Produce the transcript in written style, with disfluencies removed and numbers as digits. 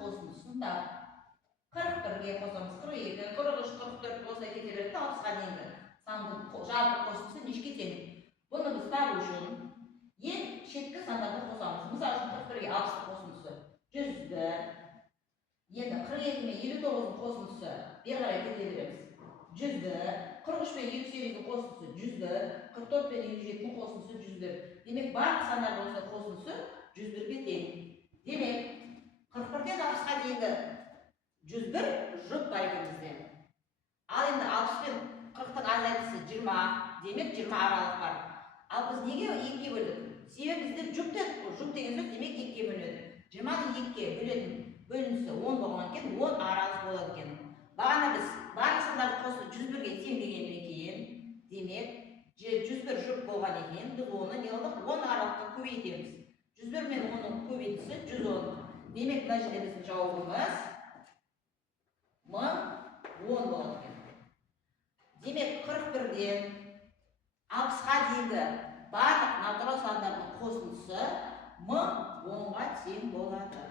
қосындысында 41-ге қосамыз 42, 43, 44 осылай кете береді, 60-ға дейінгі санның жалпы қосындысы нешеге тең? Бұны біз табу үшін ең шеткі сандарды қосамыз. Мысалы үшін 41-ге 60 қосындысы 100-ді, енді 42 мен 59-ның қосындысы бері қарай кете береміз. 100-ді, 43 мен 28-дің қосындысы 100-ді, 44 мен 57-ның қосындысы 100-ді. Демек, барлық сандардың осы қосындысы 101-ге тең. Демек, 41-ден 60-ға дейінгі 101 жұп бар екен бізде. Ал енді 60 пен 40-тың азайтысы 20, демек 20 аралық бар. Ал біз неге 2-ге бөлдік? Себебі бізде жұп дедік қой, жұп деген сөз демек 2-ге бөлінеді. 20-ны 2-ге бөлетін бөлінісі 10 болған екен, 10 аралық болады екен. Бағана біз барлық сандарды қосып 101-ге тең деген екен. Демек 101 жұп болған екен, біз оны не қылдық? 10 аралыққа көбейтеміз. 101 мен 10-ның көбейтісі 110. Демек, мына жерде біздің жауабымыз 1010 болады екен. Демек, 41-ден 60-ға дейінгі барлық натурал сандардың қосындысы 1010-ға тең болады.